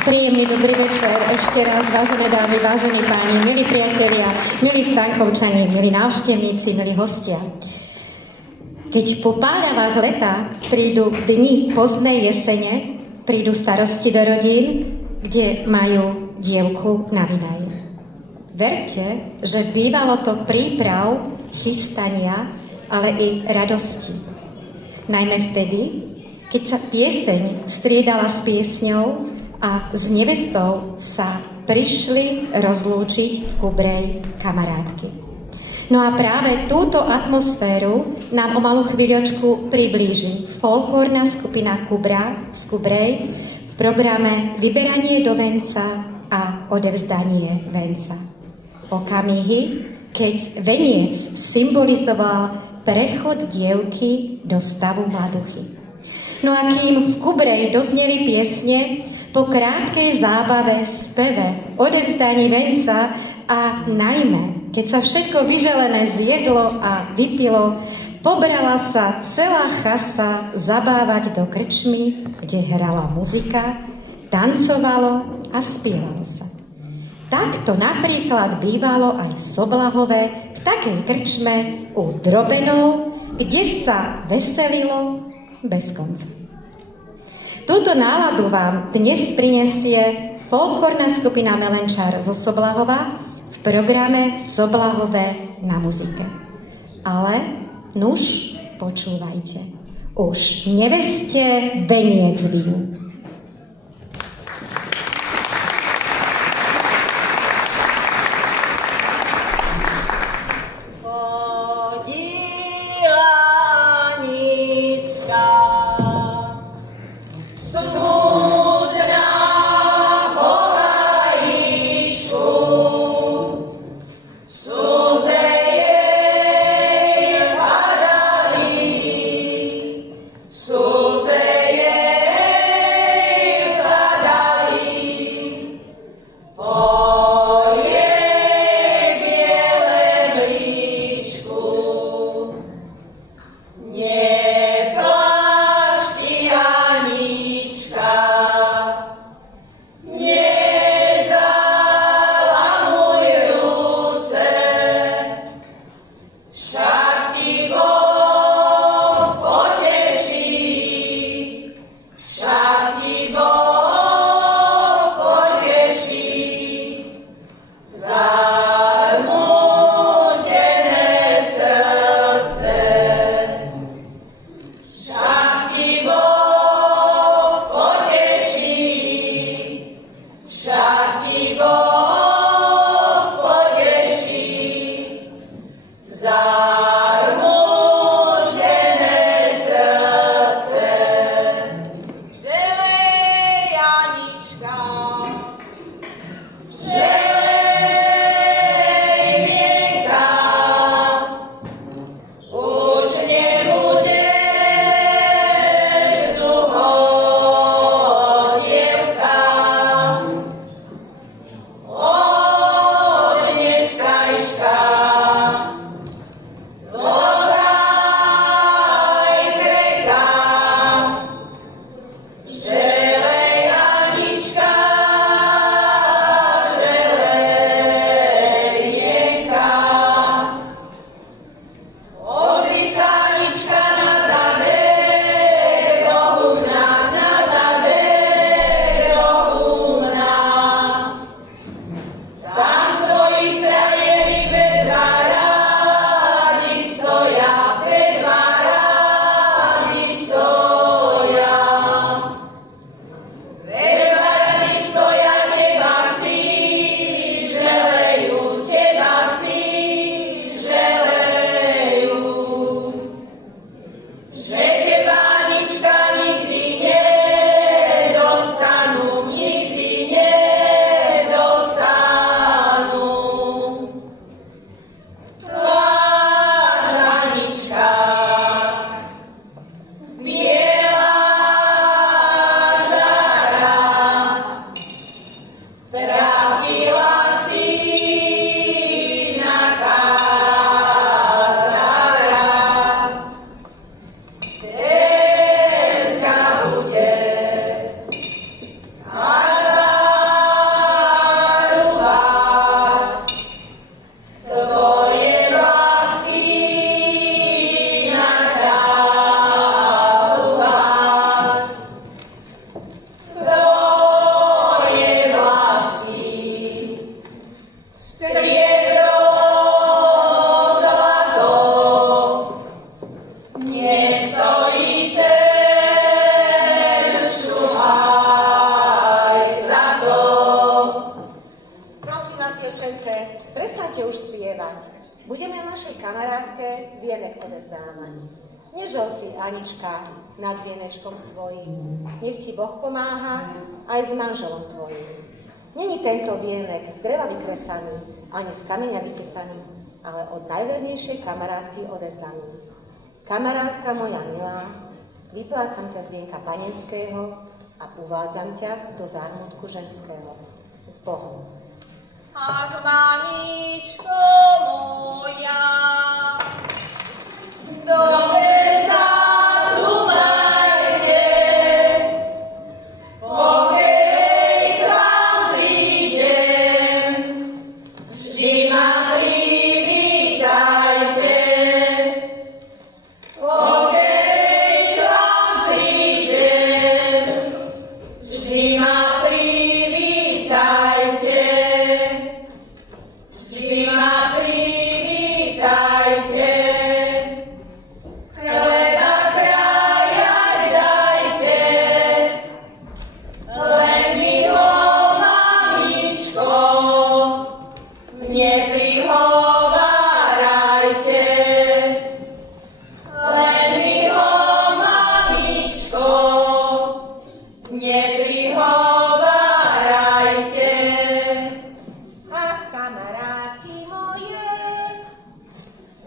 Príjemný dobrý večer ešte raz, vážené dámy, vážení páni, milí priatelia, milí Stankovčani, milí návštevníci, milí hostia. Keď po páľavách leta prídu dni pozdnej jesene, prídu starosti do rodín, kde majú dievku na vynaj. Verte, že bývalo to príprav, chystania, ale i radosti. Najmä vtedy, keď sa pieseň striedala s piesňou a s nevestou sa prišli rozlúčiť v Kubrej kamarátky. No a práve túto atmosféru nám o malú chvíľočku priblíži folklórna skupina Kubra z Kubrej v programe Vyberanie do venca a odevzdanie venca. Okamihy, keď veniec symbolizoval prechod dievky do stavu mladuchy. No a kým v Kubrej dozneli piesne, po krátkej zábave, speve, odevzdaní venca a najmä, keď sa všetko vyželené zjedlo a vypilo, pobrala sa celá chasa zabávať do krčmy, kde hrala muzika, tancovalo a spievalo sa. Takto napríklad bývalo aj v Soblahove, v takej krčme u Drobenov, kde sa veselilo bez konca. Túto náladu vám dnes prinesie folklórna skupina Melenčár zo Soblahova v programe Soblahove na muzike. Ale nuž, počúvajte, už neveste veniec vyjú. Suzeje vienek odezdávať. Nežel si, Anička, nad vienečkom svojím. Nech ti Boh pomáha aj s manželom tvojím. Není tento vienek z dreva vykresaný, ani z kameňa vytesaný, ale od najvernejšej kamarátky odezdaný. Kamarátka moja milá, vyplácam ťa z vienka panenského a uvádzam ťa do zármutku ženského. S Bohom. Ach, mamičko moja, dobre sa tu majte, pokiaľ k vám prídem, vždy ma privítajte. Pokiaľ k vám prídem, vždy ma privítajte. Vždy ma privítajte. Chleba trajať dajte, len mi ho, mamičko, neprihovárajte. Len mi ho, mamičko, neprihovárajte. Ach, kamarátky moje,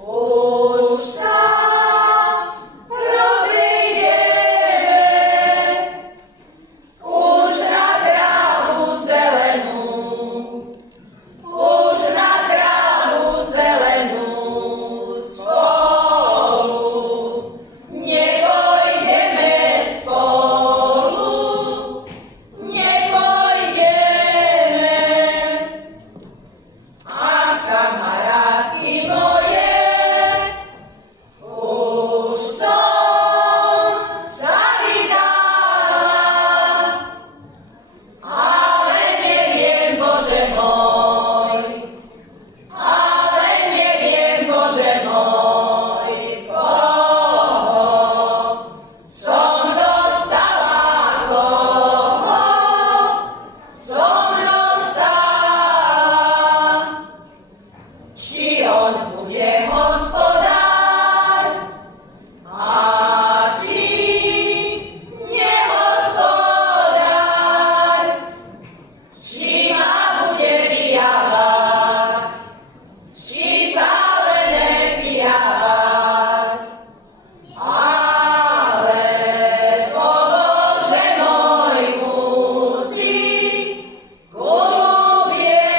Už sa rozejdeme, už na trávu zelenú, už na trávu zelenú spolu nepojdeme spolu, nepojdeme. Ach, kamarátky moje, už som sa vydala, ale neviem, Bože môj, ale neviem, Bože môj, koho som dostala, koho som dostala. Či on bude hospodár, a či nehospodár, či ma bude pijavať, či pálené pijavať, alebo Bože môj musí ubierať.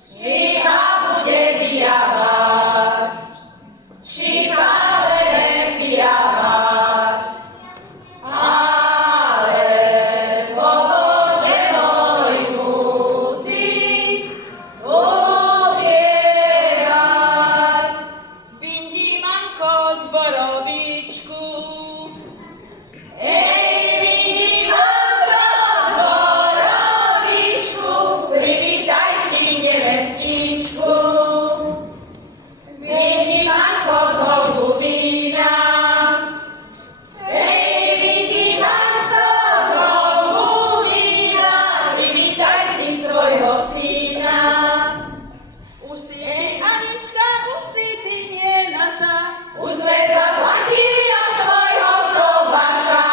Či ma bude pijavať, či pálené pijavať, alebo Bože môj musí ubierať. Bindi manko zborovičku, bindi manko zborovičku, privítaj si nevestičku. Bindi manko z holbu vína, bindi manko z holbu vína, privítaj si svojho syna. Už si ty, Anička, už si ty nie naša, už sme zaplatili od tvojho sobaša.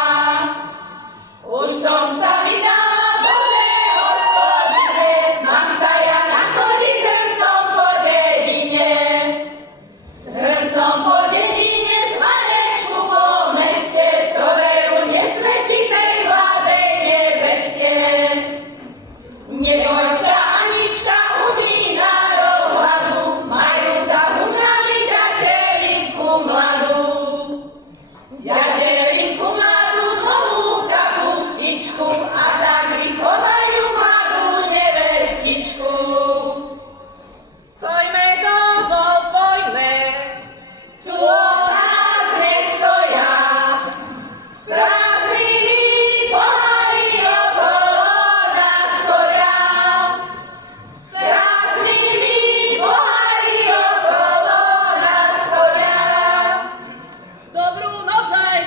Už som sa vydala, Bože hospodine, mám sa ja nachodiť zrncom po dedine. Zrncom po dedine, z manečku po meste, to veru nesvedčí tej mladej nebeske. Neboj sa, Anička, u vinárov hladu, majú za humnami ďaterinku mladú. Ďaterinku mladú, novú kapustičku, a tak vychovajú mladú nevestičku. Poďme domov, poďme, tu od nás nestoja, s prázdnymi pohári okolo nás stoja. S prázdnymi pohári okolo nás stoja. Dobrú noc aj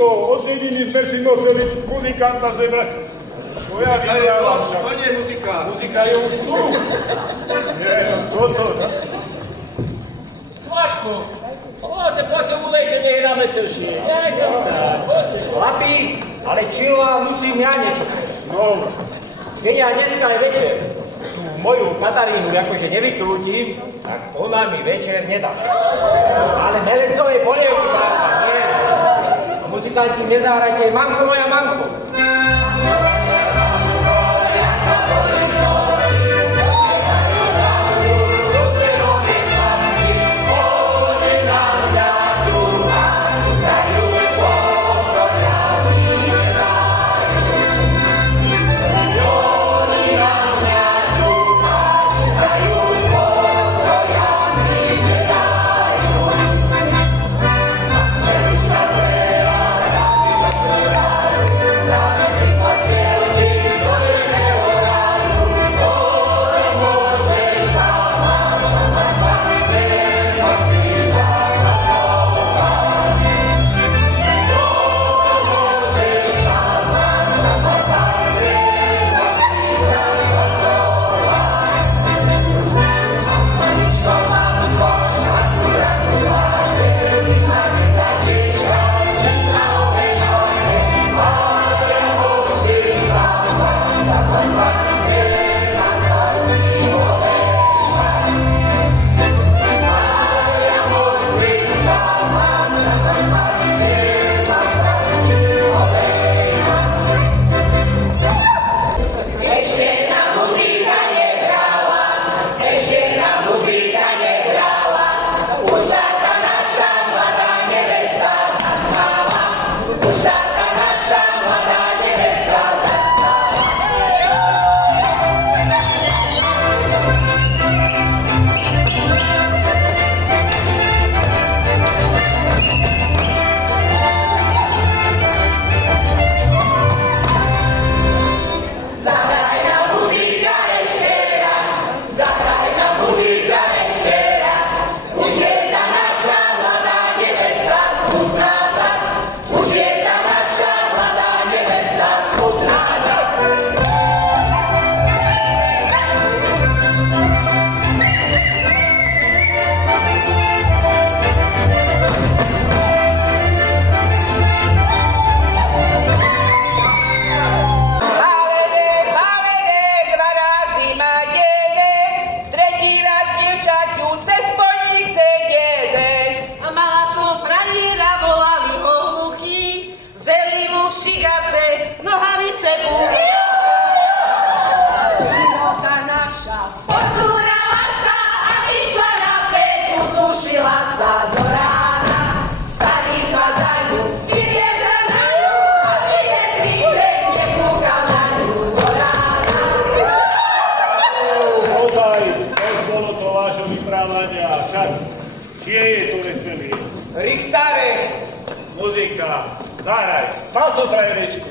Muziko, od dediny sme si nosili muzikanta zebrať. Čo ja vyhrávam však? To nie je muzika. Muzika je už tu. Nie, toto. Svačku, poďte ulejte, nech hráme sršie. Chlapi, ale čilová musím ja niečo. No, Keď ja dneska aj večer moju Katarínu akože nevykrútim, tak ona mi večer nedá. Ale melencové polievky, nie. A muzikanti, nezahrajte, manko moja manko. Čie je to veselie? Richtare. Muzika, zahraj, baso frajerečku.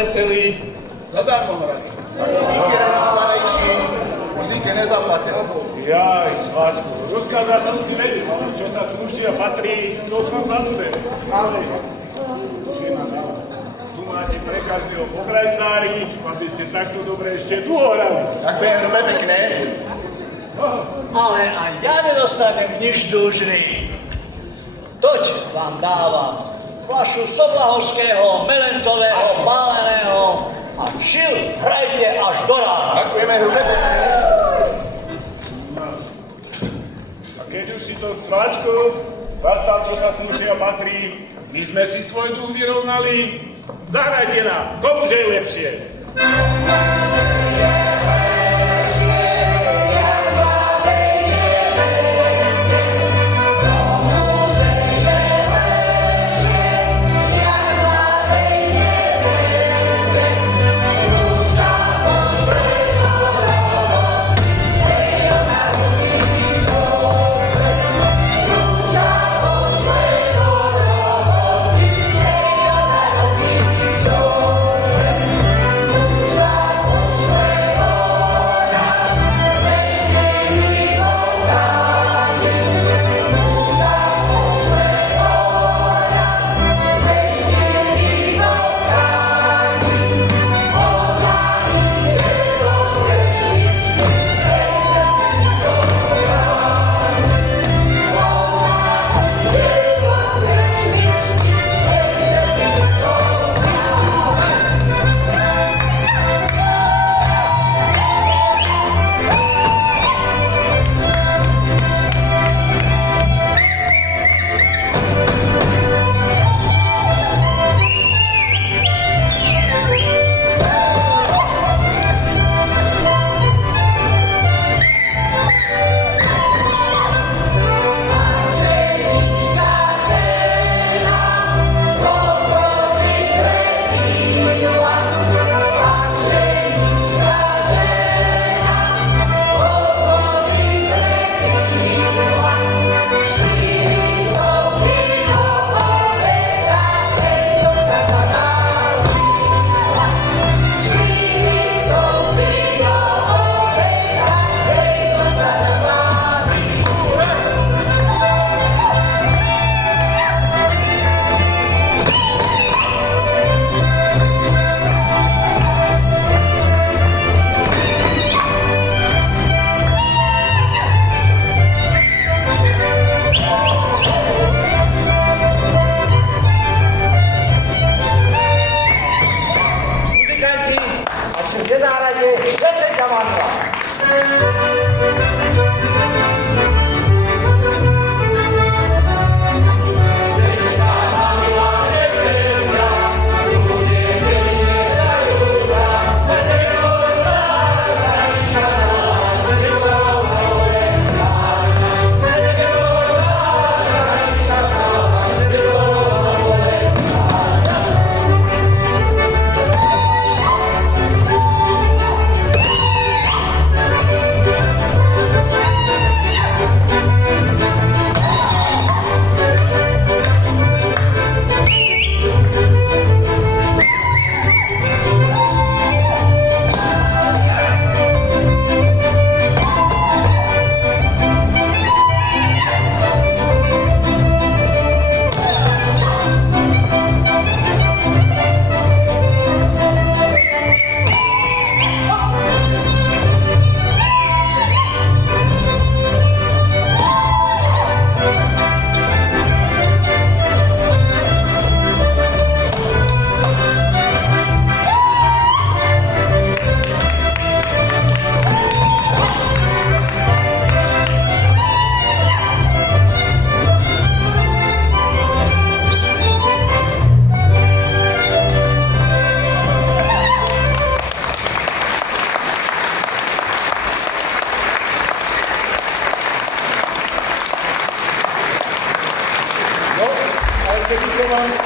veselí, zadarmo hrali. Taký vykeraný starejší, muzike nezaplatil. Jaj, Sváčku, rozkázať som si vedel, čo sa slušia patrí, to som zabudel. Ale, žena dala, tu máte pre každého pokrajcári, aby ste takto dobre ešte dlho hrali. Tak budeme pekné. Ale aj ja nedostanem nič dúžný. Toť vám dávam fľašu soblahorského, melencového, páleného a žil hrajte až do rána. Ďakujeme, hrube pekné. A keď už si to Sváčko zastal, čo sa slušia patrí, my sme si svoj duch vyrovnali, zahrajte nám, komuže je lepšie.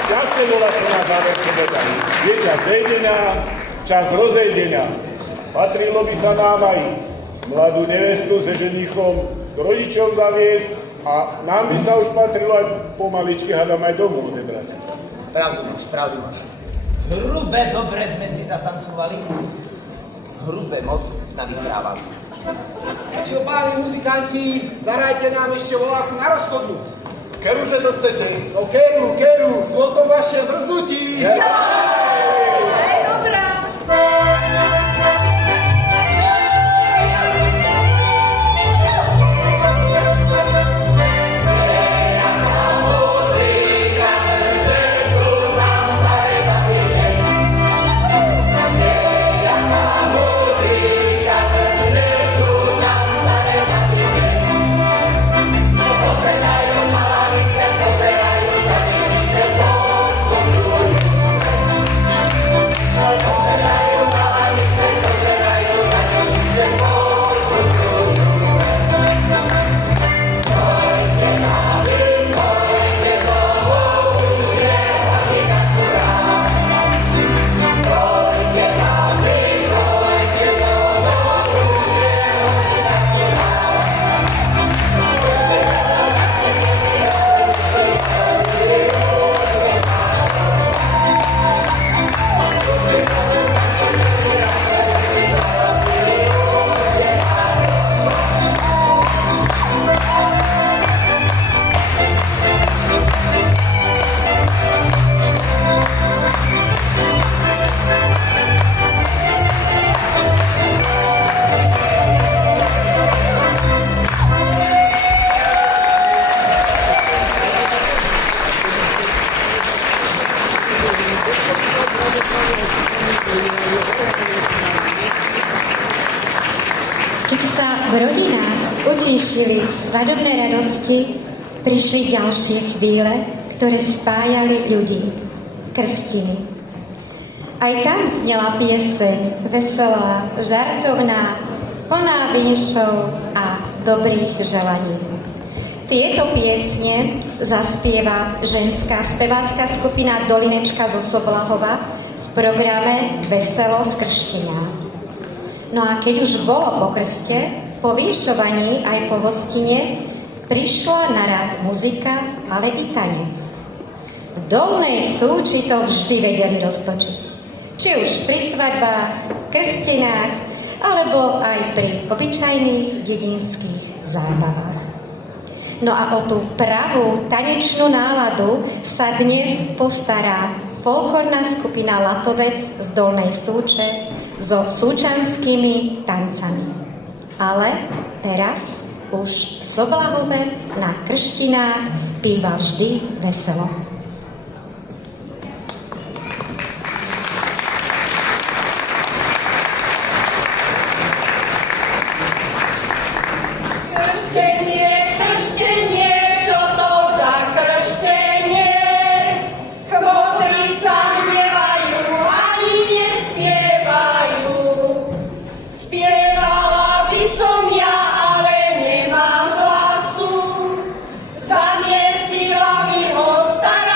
Zase bola čo na záver povedať. Je čas zejdenia, čas rozejdenia. Patrilo by sa nám aj mladú nevestu se ženichom k rodičom zaviesť a nám by sa už patrilo aj pomaličky hádam aj domov odebrať. Pravdu máš. Hrubé dobre sme si zatancovali. Hrubé moc navyprávali. Čo, páni muzikanti, zahrajte nám ešte voláku na rozchodnú. Keruže to chcete? No keru, po tom vašem vrznutí. Hej, dobrá. Keď sa v rodinách utíšili svadobné radosti, prišli ďalšie chvíle, ktoré spájali ľudí, krstiny. Aj tam znela pieseň, veselá, žartovná, plná vinšov a dobrých želaní. Tieto piesne zaspieva ženská spevácka skupina Dolinečka zo Soblahova v programe Veselo z Krština. No a keď už bolo po krste, po vinšovaní aj po hostine, prišla na rad muzika, ale i tanec. V Dolnej Súči to vždy vedeli roztočiť. Či už pri svadbách, krstinách, alebo aj pri obyčajných dedinských zábavách. No a o tú pravú tanečnú náladu sa dnes postará folklórna skupina Latovec z Dolnej Súče so súčanskými tancami. Ale teraz už v Soblahove na krštinách býva vždy veselo. Krštenie, čo to za krštenie? Kmotry sa nevajú, ani nespievajú. Spievala by som ja, ale nemám hlasu. Zamiesila mi ho stará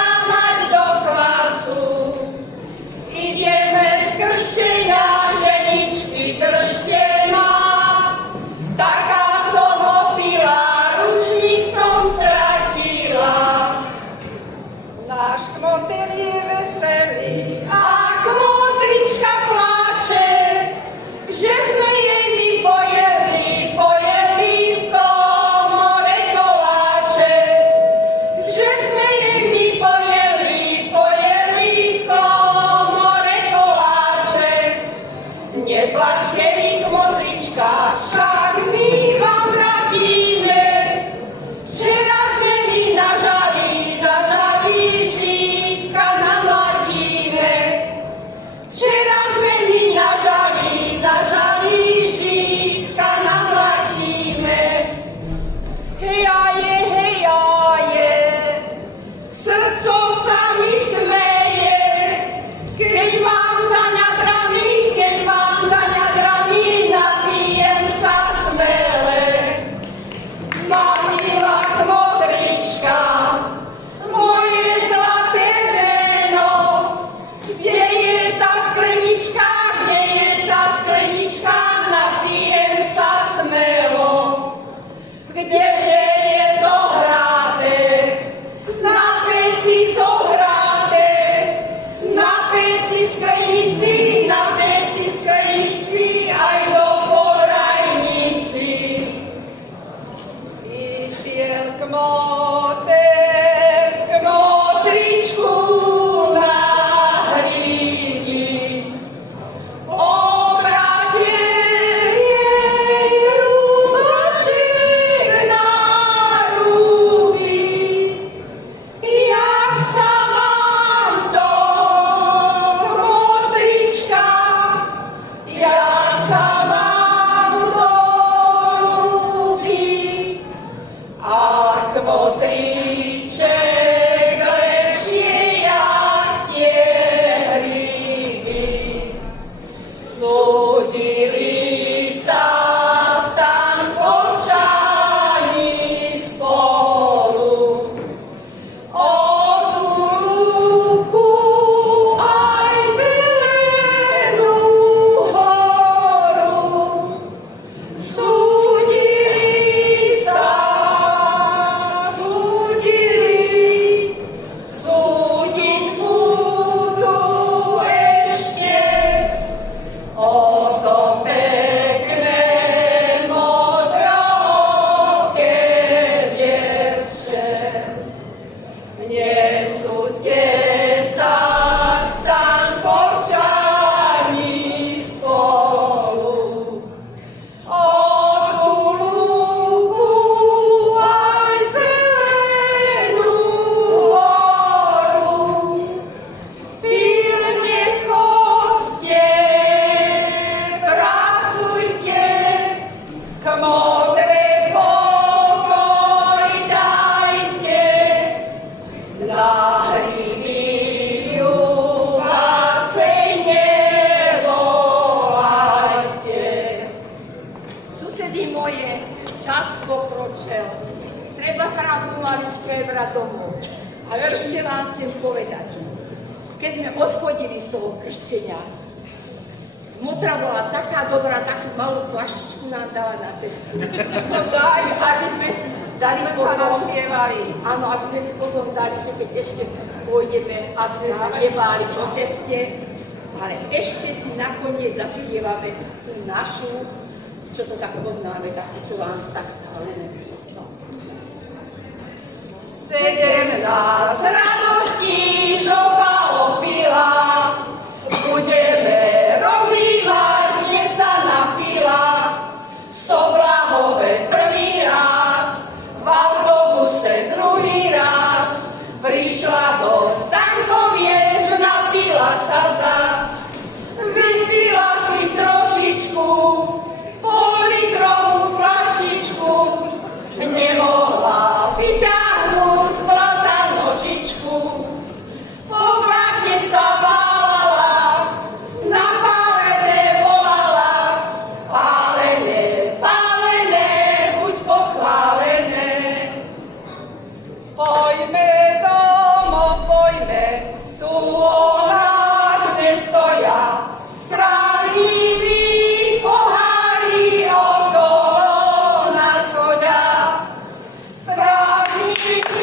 Deti moje, čas pokročil. Treba sa nám pomaličky prebrať domov. Ale ešte vám chcem povedať, keď sme odchodili z toho krštenia, Motra bola taká dobrá, takú malú flašičku nám dala na cestu. No daj, Aby sme si dali sme sa potom, naspievali. áno, aby sme si potom dali, že keď ešte pôjdeme, aby sme sa nebáli po ceste, ale ešte si nakoniec zaspievame tú našu, čo to tak poznáme, takú, čo vám tak stále. No. 17 radostí žopa opila, budeme rozývať, kde sa napila. Soblahove prvý raz, v autobuse druhý raz, prišla do Stankoviec, napila sa zas. Vypila si trošičku, pol-litrovú flaštičku, nemohla vyťahnuť z blata nožičku. Po vláte sa bála, napálené volala, pálené, pálené, buď pochválené. Poďme domov, poďme, tu o nás nestoja, sprázdniví pohári okolo nás chodia. Sprázdniví.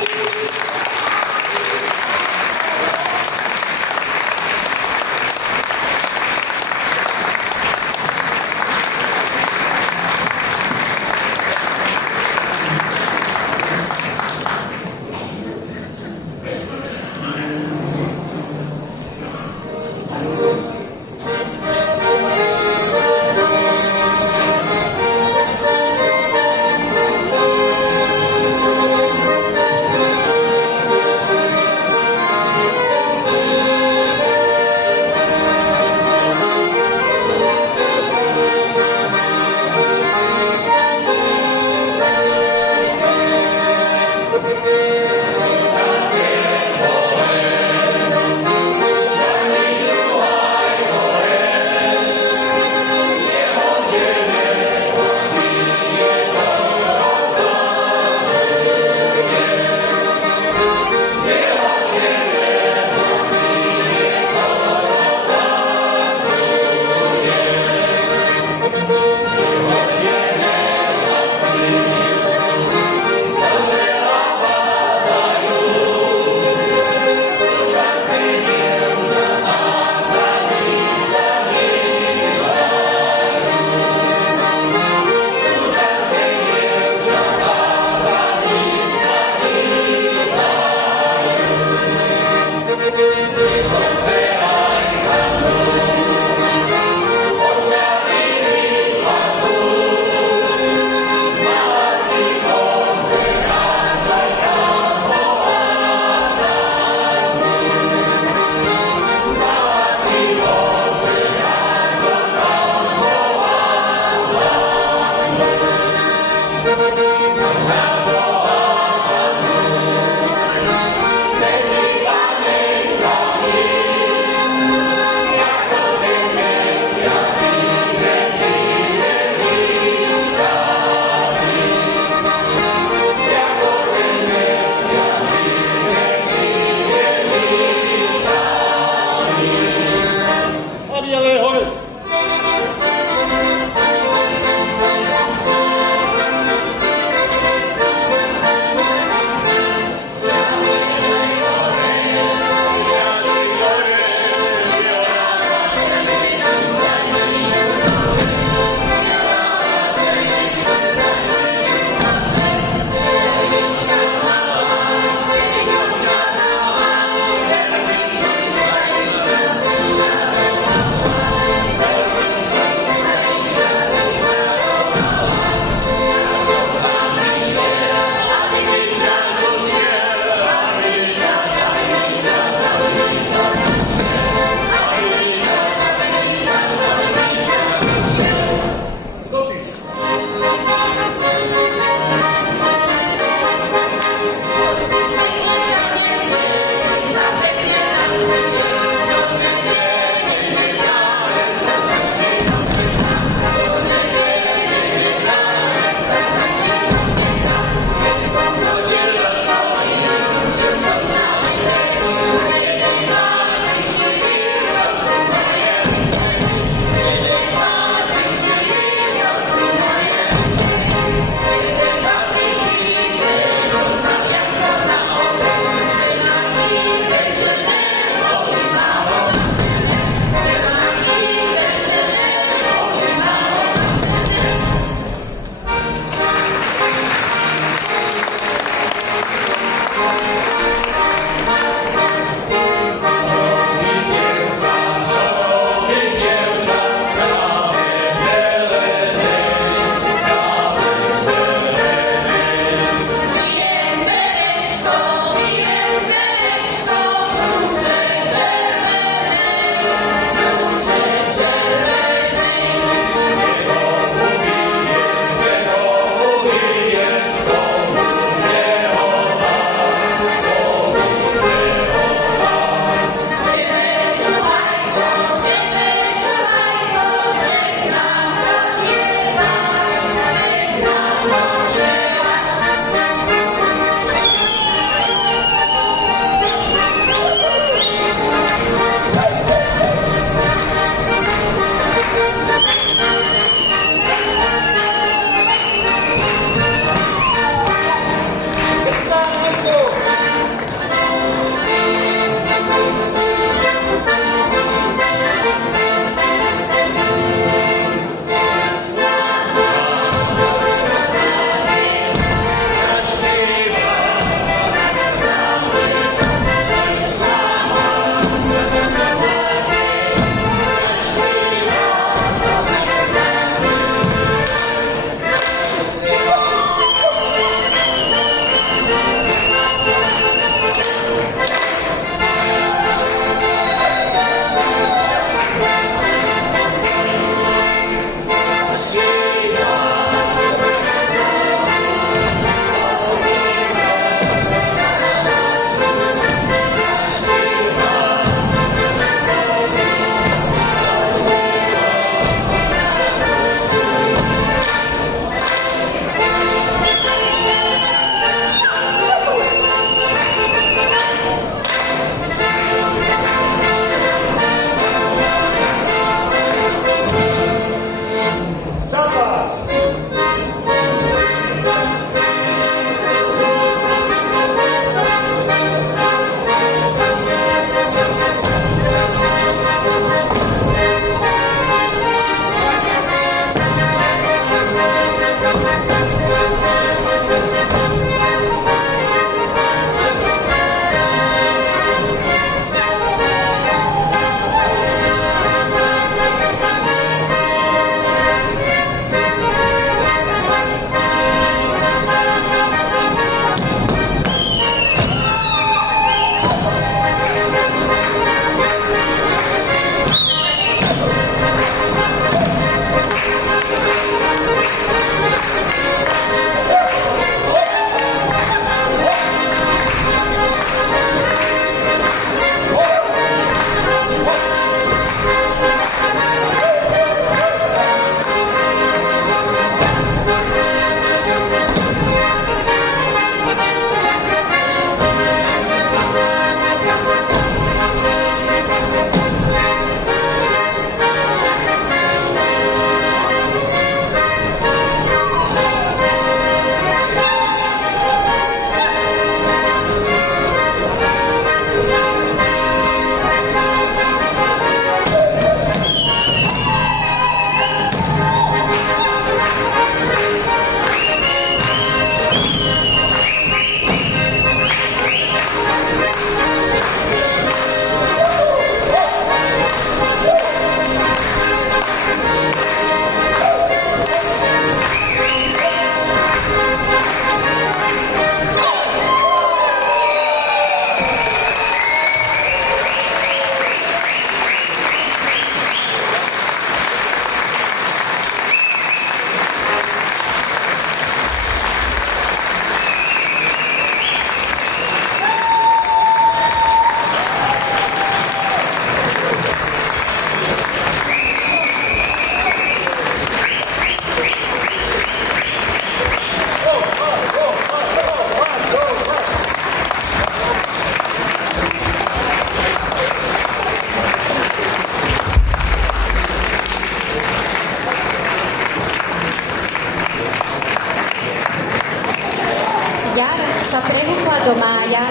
sa prehúpla do mája,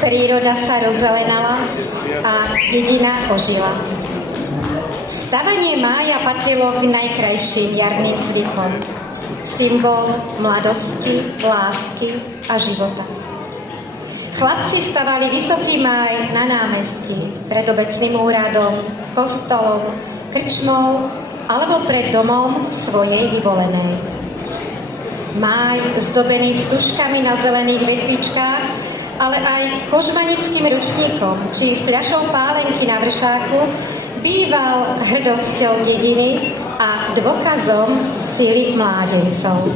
príroda sa rozzelenala a dedina ožila. Stavanie mája patrilo k najkrajším jarným zvykom. Symbol mladosti, lásky a života. Chlapci stavali vysoký máj na námestí, pred obecným úradom, kostolom, krčmou alebo pred domom svojej vyvolenej. Máj zdobený stužkami na zelených vetvičkách, ale aj kožmanickým ručníkom či fľašou pálenky na vršáku býval hrdosťou dediny a dôkazom sily mládencov.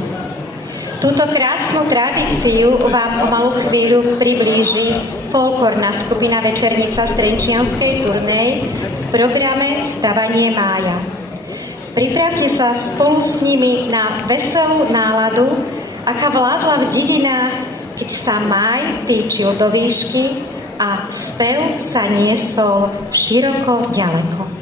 Túto krásnu tradíciu vám o malú chvíľu priblíži folklórna skupina Večernica z Trenčianskej turnej v programe Stavanie mája. Pripravte sa spolu s nimi na veselú náladu, aká vládla v dedinách, keď sa máj týčil do výšky a spev sa niesol široko ďaleko.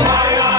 Maja,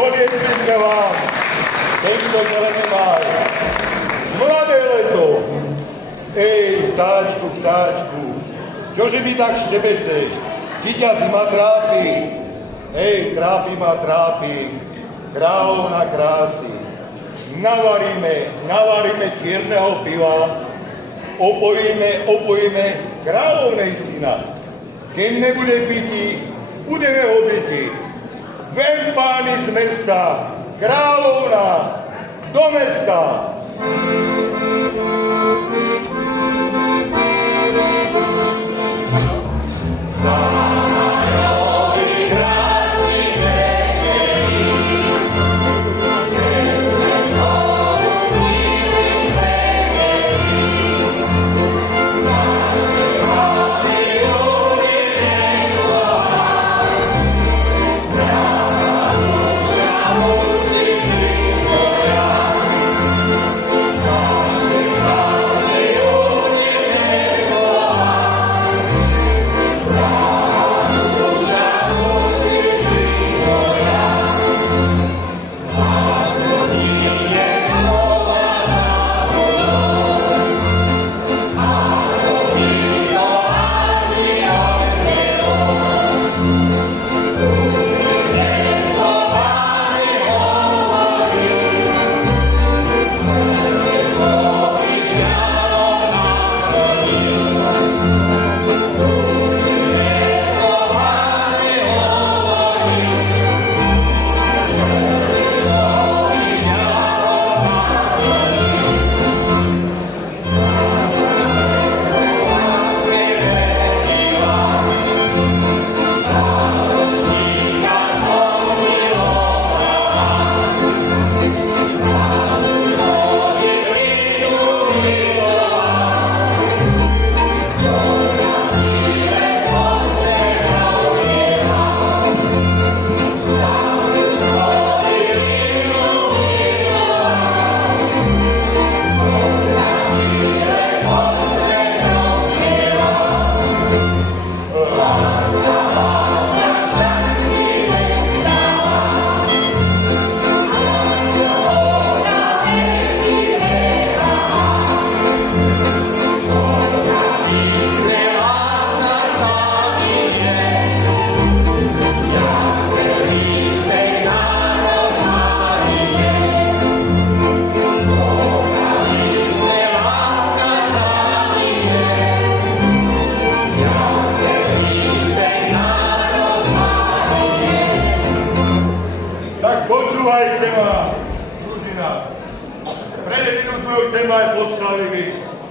doniesli sme vám tento zelený máj. Mladé leto. Ej, vtáčku, vtáčku, čože mi tak štebeceš? Či ťa zima trápi? Ej, trápi ma, trápi, kráľovna krásy. Navaríme čierneho piva, opojíme kráľovnej syna. Keď nebude pití, budeme ho bytí. Ven páni z mesta, kráľovna do mesta.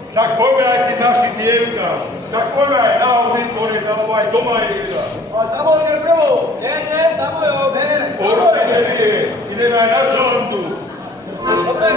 Tak poďme aj tí naši dievka. Tak poďme aj na auditorec, alebo aj doma jedla. A za mojou prvou. Nie, za mojou. Určite nie. Ideme aj na žlantu. Dobre,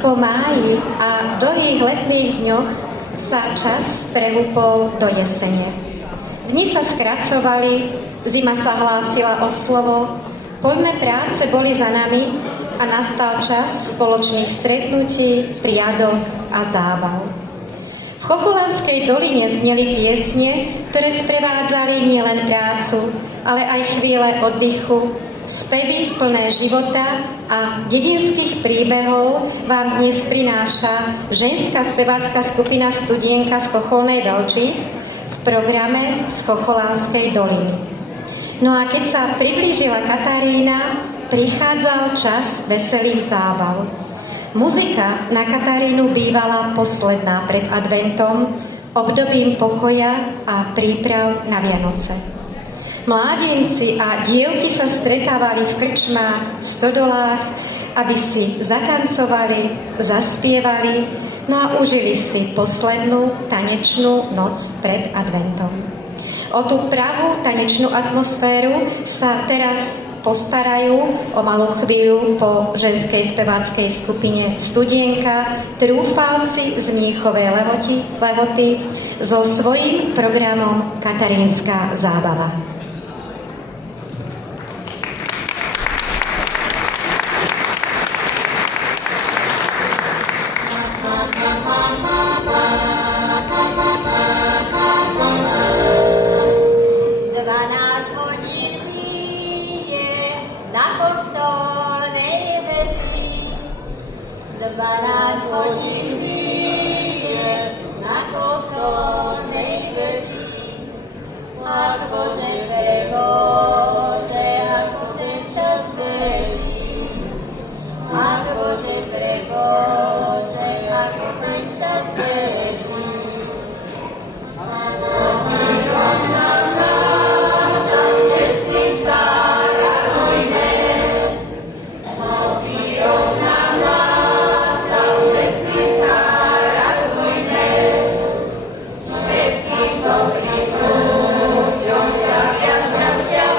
Po máji a dlhých letných dňoch sa čas prehúpol do jesene. Dni sa skracovali, zima sa hlásila o slovo, poľné práce boli za nami a nastal čas spoločných stretnutí, priadok a zábav. V Chocholanskej doline zneli piesne, ktoré sprevádzali nielen prácu, ale aj chvíle oddychu, spevy plné života a dedinských príbehov vám dnes prináša ženská spevácka skupina Studienka z Chocholnej Velčíc v programe z Chocholanskej doliny. No a keď sa priblížila Katarína, prichádzal čas veselých zábav. Muzika na Katarínu bývala posledná pred adventom, obdobím pokoja a príprav na Vianoce. Mládenci a dievky sa stretávali v krčmách, stodolách, aby si zatancovali, zaspievali, no a užili si poslednú tanečnú noc pred adventom. O tú pravú tanečnú atmosféru sa teraz postarajú o malú chvíľu po ženskej speváckej skupine Studienka trúfalci z Mníchovej Lehoty so svojím programom Katarínska zábava. Šťastia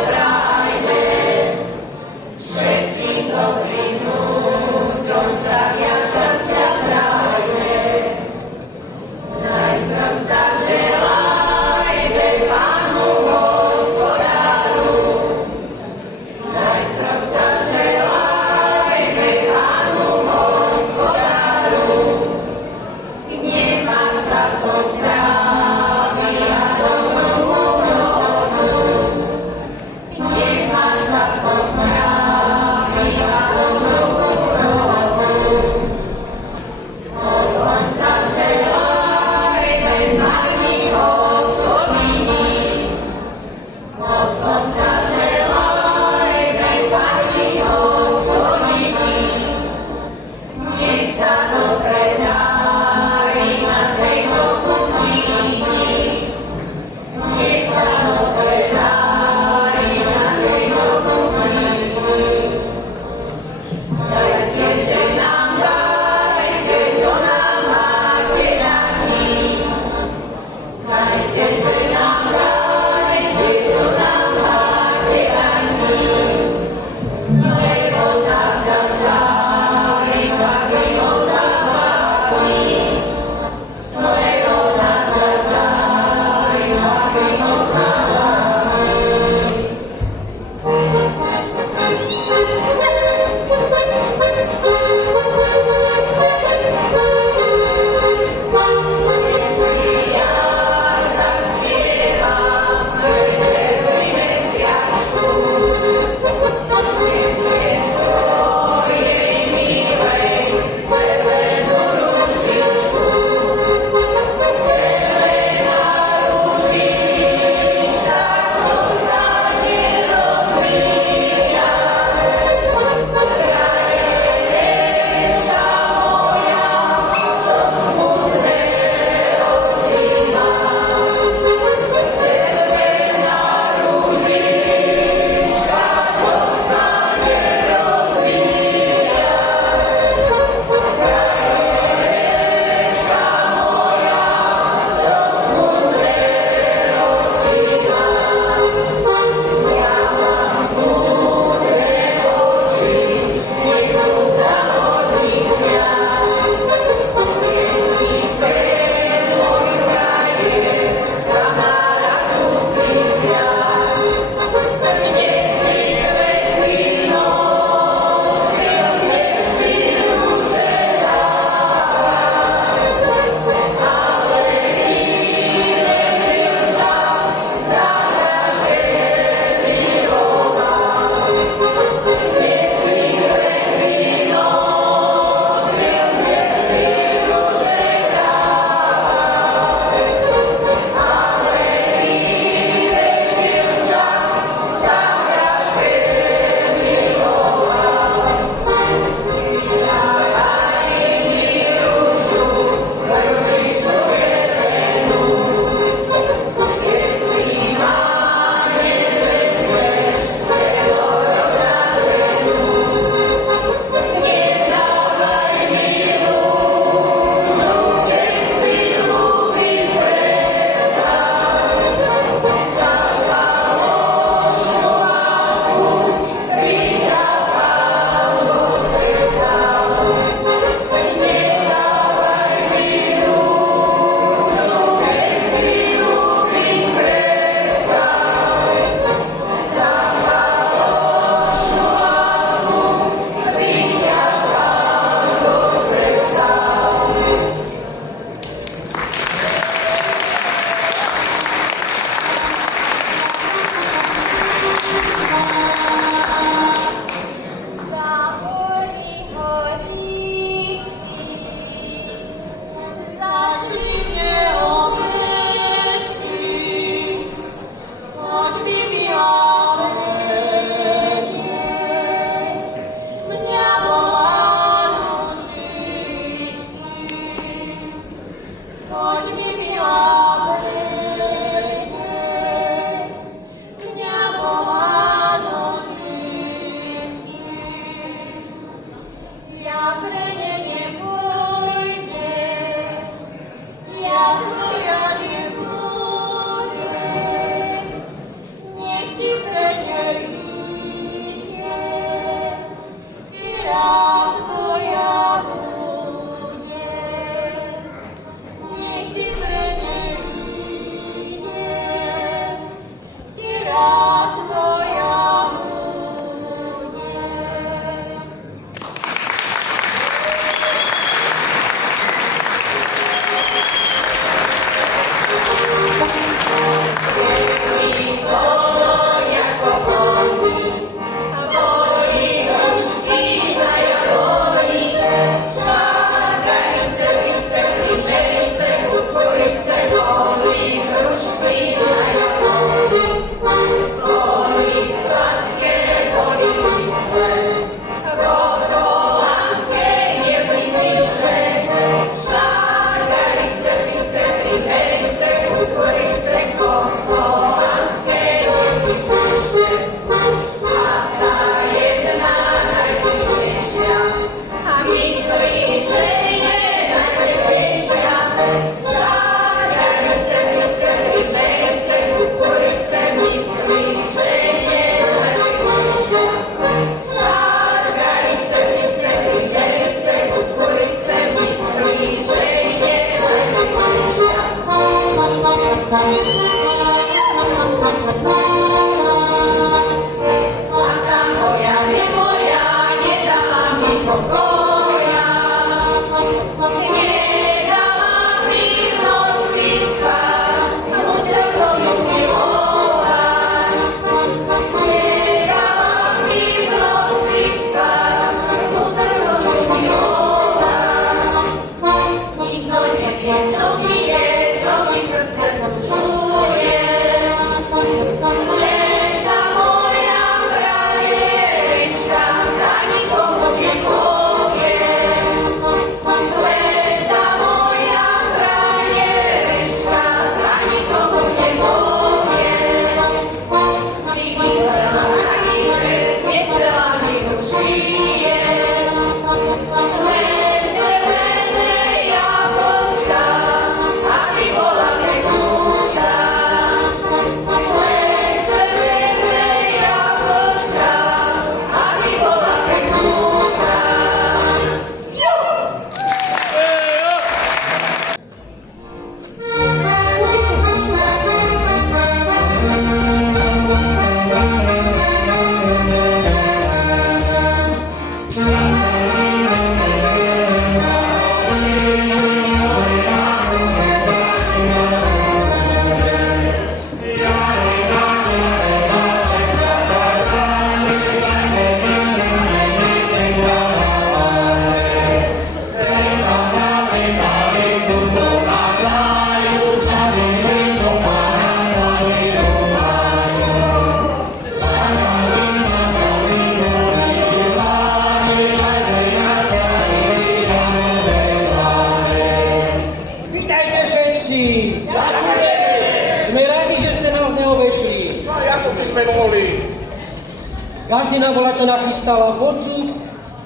Gazdina bola, čo nachystala vodcu,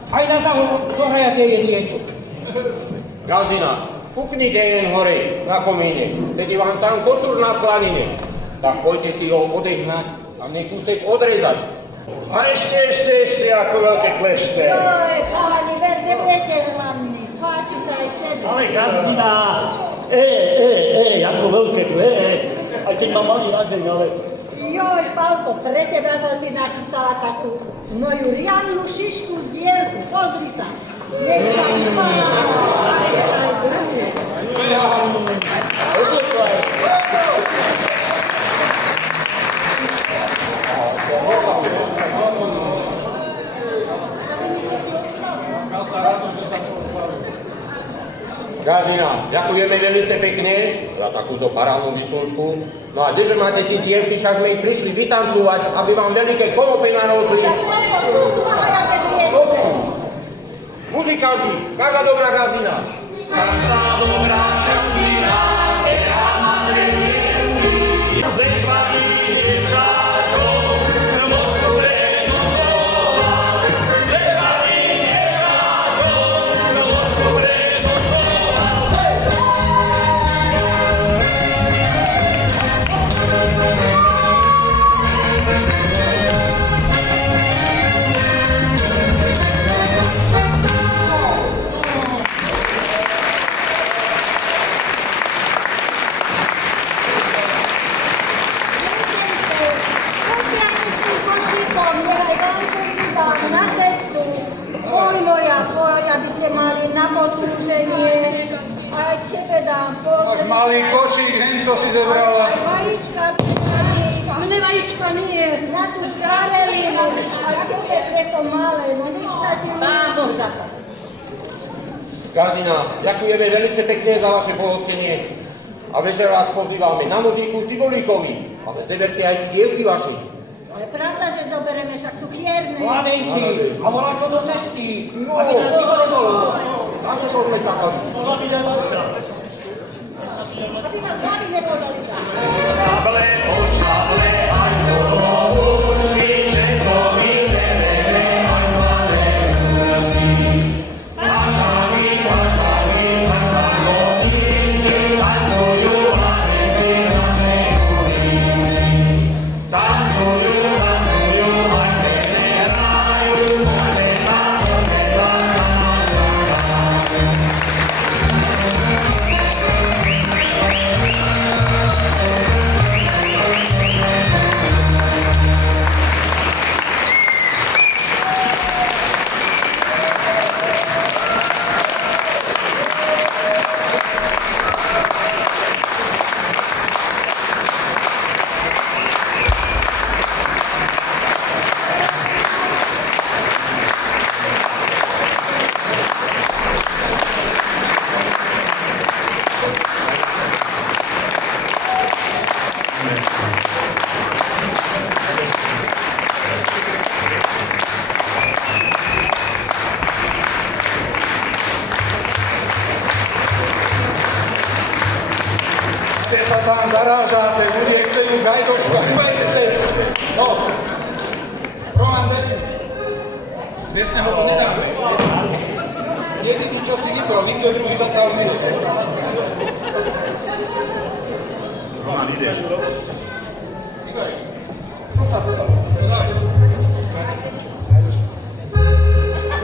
aj na zohrajaté je niečo. Gazdina, puknite jeden hore na komíne, sedí vám tam kocúr na slanine. Tak poďte si ho odehnať a mne kúsek odrezať. A ešte, ako veľké klešte. Oj, chalani, nebudete hlavní. Páči sa aj tebe. Ale Gazdina, ako veľké, aj keď mám malý nadeň, ale... Joj, Palko, pre teba som si nachystala takú moju riadnu šišku z dielku. Pozri sa. Nech sa mi páči. Aj druhú. Gazdina, ďakujeme veľmi pekne za takúto parádnu výslužku. No a kdeže máte tí dievky, však sme ich prišli vytancovať, aby vám veľké konope nanosli. Muzikanti, každá dobrá Gazdina. Každá dobrá Gazdina, ktorá má Malý košík, hento si zebrala. Vajíčka. Mne vajíčka nie. Na tú skarelinu. A tebe preto malé. No nech sa ti Pán Boh zapať. Gazdina, ďakujeme veľmi pekne za vaše pohostenie. A večer vás pozývame na muziku Cibolíkovi. Ale zeberte aj tí dievky vaši. Ale pravda, že zobereme, však sú pierne. Mladenci, a volá čo do cesty. No, aby nás nebolo. Na to sme čakali. Bola by najlepšia. Aby nás hlavy nepodali sa. Šable, šable, aj bolo uši, že to my nebeme, aj mladé uši. Pašali, pašali, pašali, tancujú a nechci naše ulici. Tancujú, tancujú, aj neberajú, naše národné vláda. pán zarážate, ľudia chcú gajdošku, hýbajte sa. No, Roman, desi. Bez neho to nedáme. Jediný, čo si vyprol, nikto druhý zatiaľ minútu. Roman, ideš.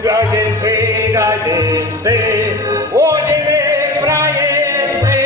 Gajenci, odeme frajenci,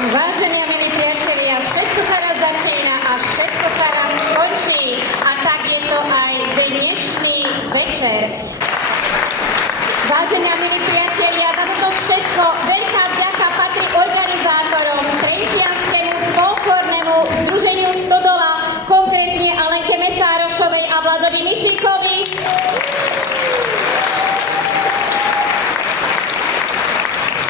Vážení a milí priatelia, všetko sa raz začína a všetko sa raz skončí. A tak je to aj dnešný večer. Vážení a milí priatelia, za toto všetko veľká vďaka patrí organizátorom, Trenčianskému folklórnemu združeniu Stodola, konkrétne Alenke Mesárošovej a Vladovi Mišíkovi.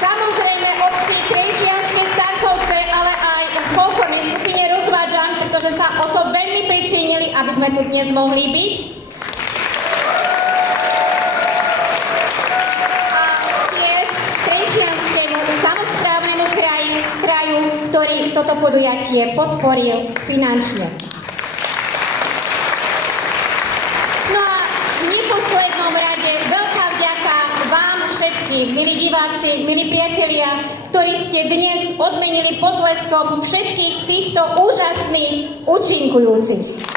Samozrejme obci Trenčianske Stankovce, ale aj folklórnej skupine Rozvádžan, pretože sa o to veľmi pričinili, aby sme tu dnes mohli byť. A tiež Trenčianskému samosprávnemu kraju, ktorý toto podujatie podporil finančne. No a v neposlednom rade veľká vďaka vám všetkým, milí diváci, milí priatelia, ktorí ste dnes odmenili potleskom všetkých týchto úžasných účinkujúcich.